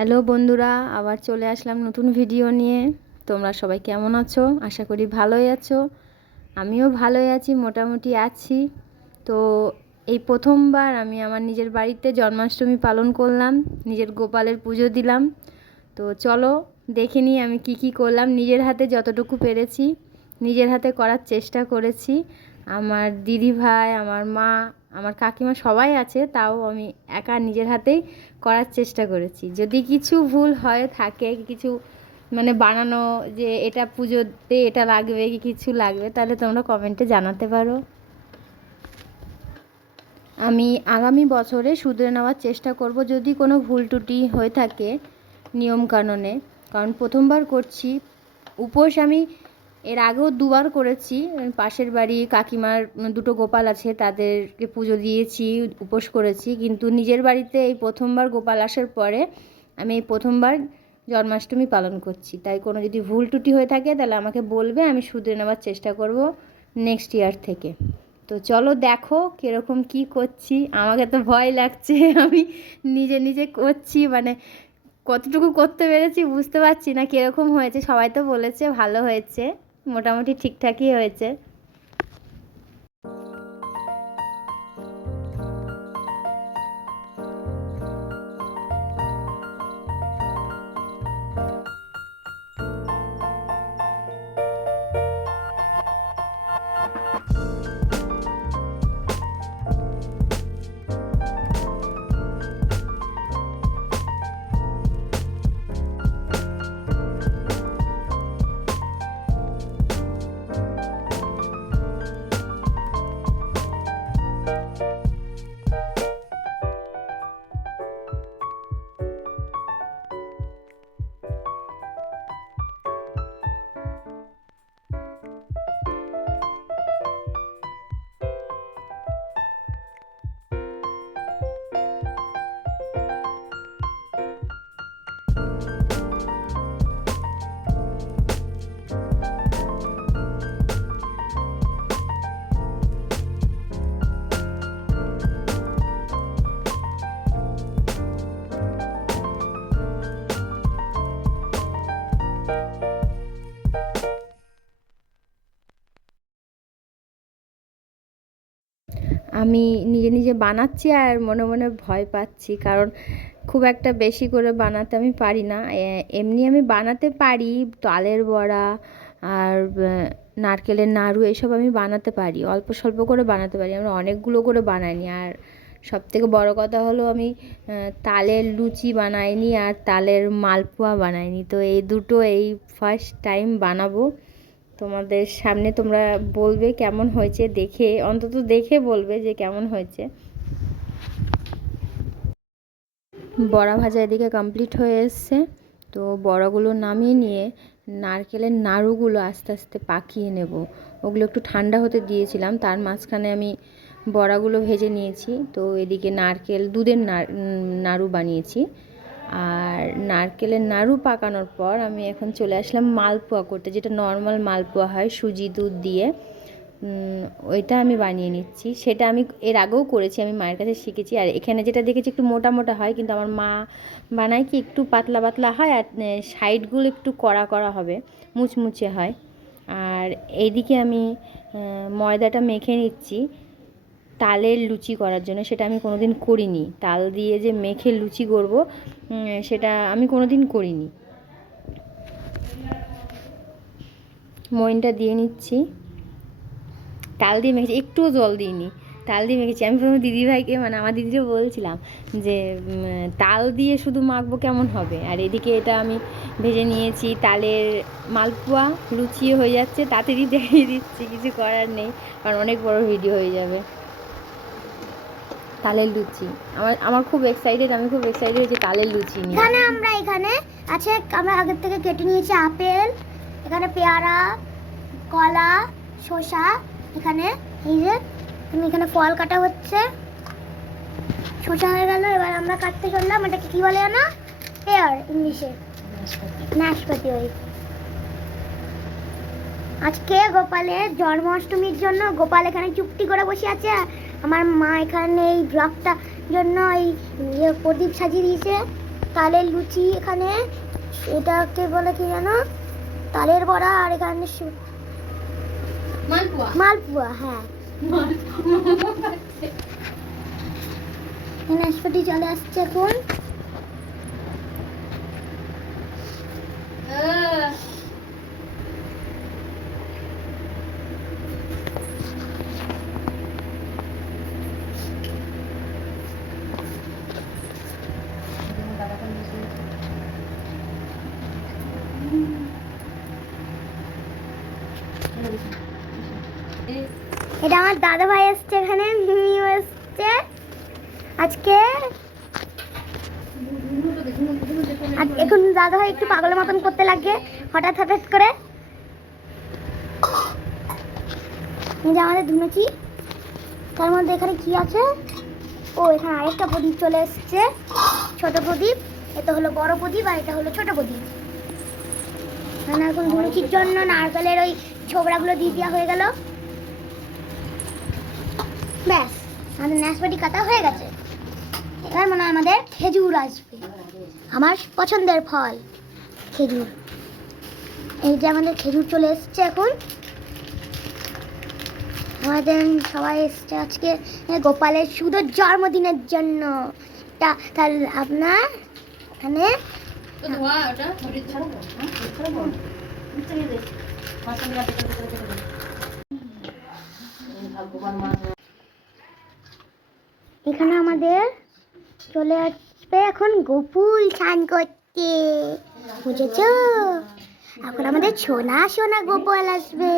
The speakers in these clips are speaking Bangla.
হ্যালো বন্ধুরা, আবার চলে আসলাম নতুন ভিডিও নিয়ে। তোমরা সবাই কেমন আছো? আশা করি ভালোই আছো। আমিও ভালোই আছি, মোটামুটি আছি। তো এই প্রথমবার আমি আমার নিজের বাড়িতে জন্মাষ্টমী পালন করলাম, নিজের গোপালের পুজো দিলাম। তো চলো দেখে নিই আমি কি করলাম। নিজের হাতে যতটুকু পেরেছি নিজের হাতে করার চেষ্টা করেছি। আমার দিদি ভাই, আমার মা, আমার কাকিমা সবাই আছে, তাও আমি একা নিজের হাতেই করার চেষ্টা করেছি। যদি কিছু ভুল হয়ে থাকে, কিছু মানে বানানো, যে এটা পুজোতে এটা লাগবে কি কিছু লাগবে, তাহলে তোমরা কমেন্টে জানাতে পারো। আমি আগামী বছরে শুধরে নেওয়ার চেষ্টা করব যদি কোনো ভুল ত্রুটি হয়ে থাকে নিয়মকানুনে, কারণ প্রথমবার করছি। উপোস আমি এর আগেও দুবার করেছি। পাশের বাড়ি কাকিমার দুটো গোপাল আছে, তাদেরকে পুজো দিয়েছি, উপোস করেছি। কিন্তু নিজের বাড়িতে এই প্রথমবার গোপাল আসার পরে আমি এই প্রথমবার জন্মাষ্টমী পালন করছি। তাই কোনো যদি ভুল ত্রুটি হয়ে থাকে তাহলে আমাকে বলবে, আমি শুধরে নেওয়ার চেষ্টা করব নেক্সট ইয়ার থেকে। তো চলো দেখো কীরকম কী করছি। আমাকে তো ভয় লাগছে, আমি নিজে নিজে করছি, মানে কতটুকু করতে পেরেছি বুঝতে পারছি না কীরকম হয়েছে। সবাই তো বলেছে ভালো হয়েছে, মোটামুটি ঠিকঠাকই হয়েছে। আমি নিজে নিজে বানাচ্ছি আর মনে মনে ভয় পাচ্ছি, কারণ খুব একটা বেশি করে বানাতে আমি পারি না। এমনি আমি বানাতে পারি, তালের বড়া আর নারকেলের নাড়ু এসব আমি বানাতে পারি, অল্প স্বল্প করে বানাতে পারি। আমরা অনেকগুলো করে বানাইনি। আর সবথেকে বড় কথা হলো আমি তালের লুচি বানাইনি আর তালের মালপোয়া বানাইনি। তো এই দুটো এই ফার্স্ট টাইম বানাবো তোমাদের সামনে। তোমরা বলবে কেমন হয়েছে, দেখে অন্তত দেখে বলবে যে কেমন হয়েছে। বড়া ভাজা এদিকে কমপ্লিট হয়ে এসছে। তো বড়াগুলো নামিয়ে নিয়ে নারকেলের নাড়ুগুলো আস্তে আস্তে পাকিয়ে নেব। ওগুলো একটু ঠান্ডা হতে দিয়েছিলাম, তার মাঝখানে আমি বড়াগুলো ভেজে নিয়েছি। তো এদিকে নারকেল দুধের নাড়ু বানিয়েছি। আর নারকেলের নাড়ু পাকানোর পর আমি এখন চলে আসলাম মালপোয়া করতে, যেটা নর্মাল মালপোয়া হয় সুজি দুধ দিয়ে। ওইটা আমি বানিয়ে নিচ্ছি। সেটা আমি এর আগেও করেছি, আমি মায়ের কাছে শিখেছি। আর এখানে যেটা দেখেছি একটু মোটা মোটা হয়, কিন্তু আমার মা বানায় কি একটু পাতলা পাতলা হয়, আর সাইডগুলো একটু কড়া কড়া হবে, মুচমুচে হয়। আর এইদিকে আমি ময়দাটা মেখে নিচ্ছি তালের লুচি করার জন্য। সেটা আমি কোনো দিন করিনি, তাল দিয়ে যে মেখে লুচি করব সেটা আমি কোনো দিন করিনি। ময়নটা দিয়ে নিচ্ছি, তাল দিয়ে মেখেছি, একটুও জল দিইনি, তাল দিয়ে মেখেছি। আমি প্রথমে দিদিভাইকে, মানে আমার দিদিকে বলছিলাম যে তাল দিয়ে শুধু মাখবো কেমন হবে। আর এদিকে এটা আমি ভেজে নিয়েছি, তালের মালপোয়া লুচিও হয়ে যাচ্ছে। তাড়াতাড়ি দেখিয়ে দিচ্ছি, কিছু করার নেই, কারণ অনেক বড় ভিডিও হয়ে যাবে। তালের লুচি আমার আমার খুব এক্সাইটেড, আমি খুব এক্সাইটেড যে তালের লুচি নিয়ে। এখানে আছে, আমরা আগের থেকে কেটে নিয়েছি আপেল, এখানে পেয়ারা, কলা, শসা, এখানে এই যে এখানে ফল কাটা হচ্ছে। শসা হয়ে গেল, এবার আমরা কাটতে চললাম। এটাকে কি বলে না, পেয়ার ইংলিশে, নাশপাতি। ওই আজকে গোপালের জন্মাষ্টমীর জন্য গোপাল এখানে চুপটি করে বসে আছে। আমার মা এখানে এই ব্লগটার জন্য এই প্রদীপ সাজিয়ে দিয়েছে। তো তালের লুচি এখানে, এটাকে বলে কি জানো, তালের বড়া, আর এখানে মালপোয়া। মালপোয়া, হ্যাঁ। নাশপাতি চলে আসছে এখন। এটা আমার দাদা ভাই এসছে, এখানে মিমিও এসছে আজকে। এখন দাদা ভাই একটু পাগলের মতন করতে লাগে হঠাৎ হঠাৎ করে। এই যে আমাদের ধুনুচি, তার মধ্যে এখানে কি আছে, ও এখানে আরেকটা প্রদীপ চলে এসছে, ছোট প্রদীপ। এটা হলো বড় প্রদীপ আর এটা হলো ছোট প্রদীপ। মানে এখন ধুনুচির জন্য নারকেলের ওই ছোবড়াগুলো দিয়ে দেওয়া হয়ে গেল। ব্যাস, আমাদের নাশপাতি কাটা হয়ে গেছে। এবার মানে আমাদের খেজুর আসবে, আমার পছন্দের ফল খেজুর। এই যে আমাদের খেজুর চলে এসছে এখন। আমাদের সবাই এসছে আজকে গোপালের শুধু জন্মদিনের জন্য। তার আপনার এখানে এখানে আমাদের চলে আসবে এখন গোপুল স্নান করতে, বুঝেছ? এখন আমাদের সোনা সোনা গোপাল আসবে।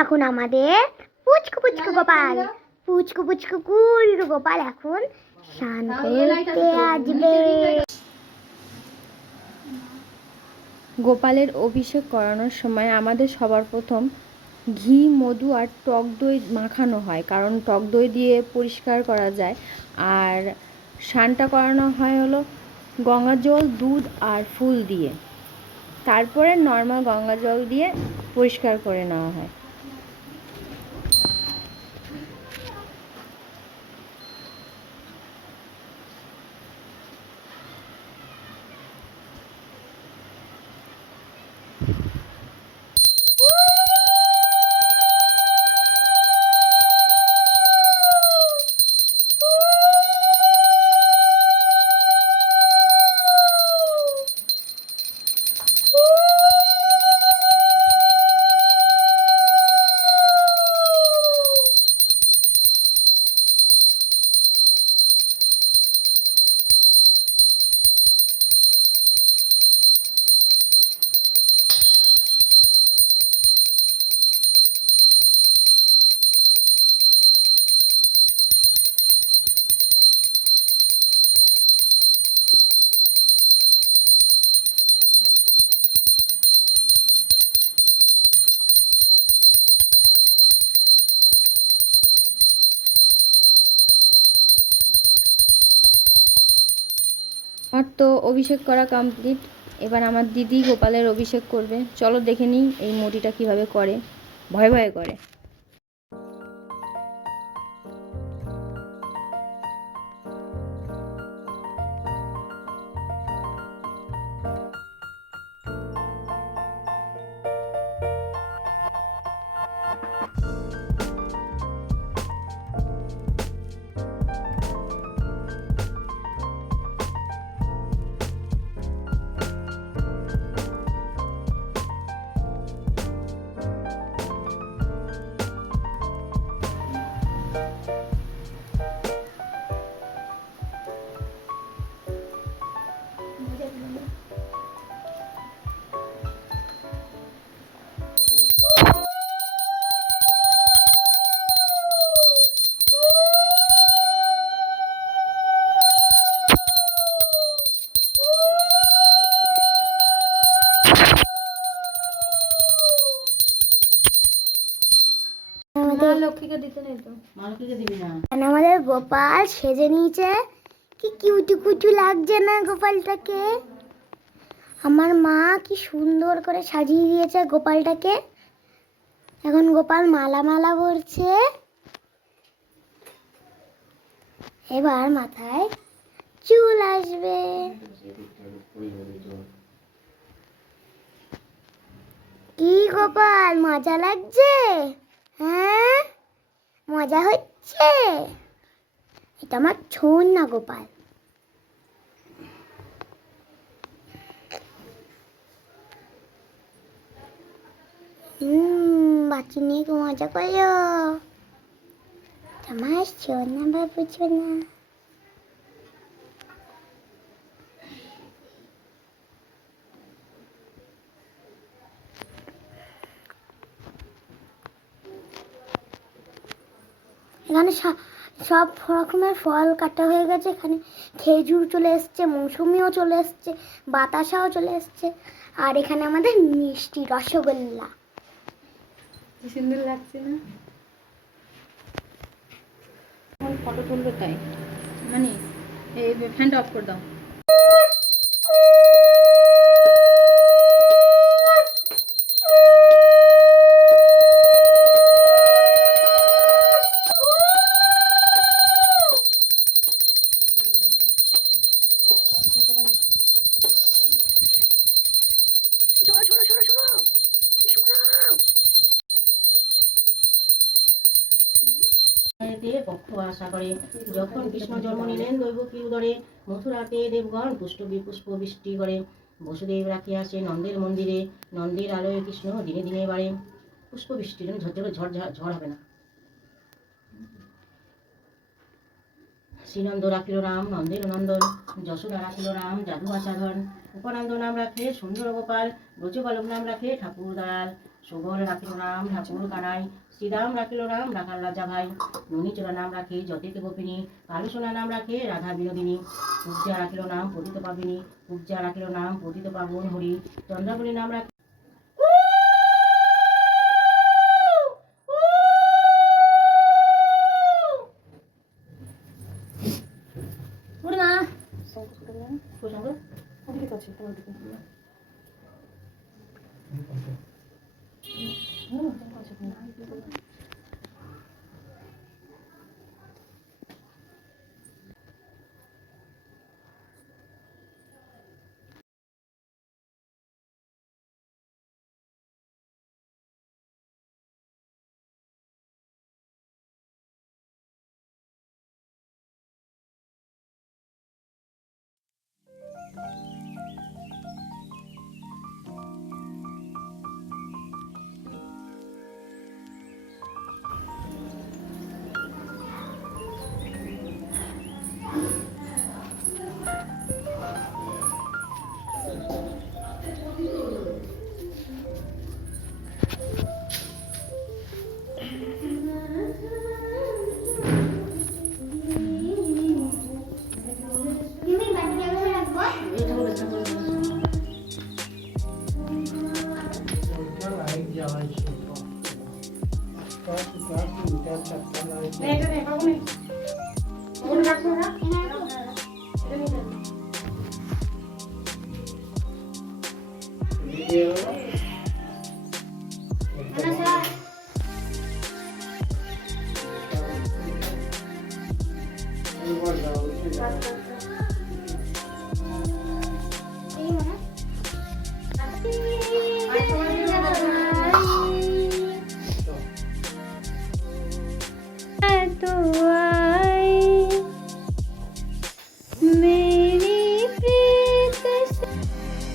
এখন আমাদের পুচকু পুচকু গোপাল, পুচকু পুচকু কুল গোপাল এখন স্নান করতে আসবে। গোপালের অভিষেক করানোর সময় আমাদের সবার প্রথম ঘি, মধু আর টক দই মাখানো হয়, কারণ টক দই দিয়ে পরিষ্কার করা যায়। আর স্নানটা করানো হয় হলো গঙ্গা জল, দুধ আর ফুল দিয়ে। তারপরে নর্মাল গঙ্গা জল দিয়ে পরিষ্কার করে নেওয়া হয়। আমার তো অভিষেক করা কমপ্লিট। এবার আমার দিদি গোপালের অভিষেক করবে। চলো দেখে নিই এই মুড়িটা কিভাবে করে, ভয়ে ভয়ে করে। আমাদের গোপাল সেজে নিয়েছে, কি কিউটু কুটু লাগছে না গোপালটাকে। আমার মা কি সুন্দর করে সাজিয়ে দিয়েছে গোপালটাকে। এখন গোপাল মালা মালা পরছে। এবার মাথায় চুল আসবে। কি গোপাল, মজা লাগছে? হ্যাঁ, মজা হচ্ছে? এটা আমার ছোন না গোপাল। বাচ্চা নিয়ে কি মজা করো? আমার সোনা বাবু সোনা। এখানে সব রকমের ফল কাটা হয়ে গেছে। এখানে খেজুর চলে এসছে, মৌসুমিও চলে এসছে, বাতাসাও চলে এসছে, আর এখানে আমাদের মিষ্টি রসগোল্লা। কি সুন্দর লাগছে না? ফটো তুলবে তাই মানে এই ফ্যানটা অফ করে দাও। পক্ষ আশা করে যখন কৃষ্ণ জন্ম নিলেন দৈবকী উদরে, মথুরাতে দেবগণ পুষ্প বৃষ্টি করে। বসুদেব রাখিয়াছে নন্দের মন্দিরে, নন্দের আলোয় কৃষ্ণ দিনে দিনে বাড়ে। পুষ্প বৃষ্টি ঝড় হবে না। শ্রীনন্দ রাখিল রাম নন্দের নন্দন, যশোদা রাখিল রাম জাদু আচাধন। উপনন্দ নাম রাখে সুন্দর গোপাল, ব্রজবালক নাম রাখে ঠাকুর দয়াল। সুবল রাখিল রাম ঠাকুর কানাই, শ্রীরাম রাখিল রাম রাখাল রাজা ভাই। ননীচরা নাম রাখে যতিতে গোপিনী, কালো সোনা নাম রাখে রাধা বিনোদিনী। পূজা রাখিল নাম পতিত পাবিনী, পূজা রাখিল নাম পতিত পাবন হরি। চন্দ্রাবলী নাম রাখে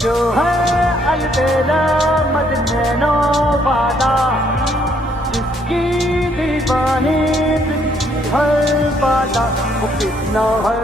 जो है अलबेला मदनैनो वादा, जिसकी दीवानी दिल की हर बादा, वो कितना है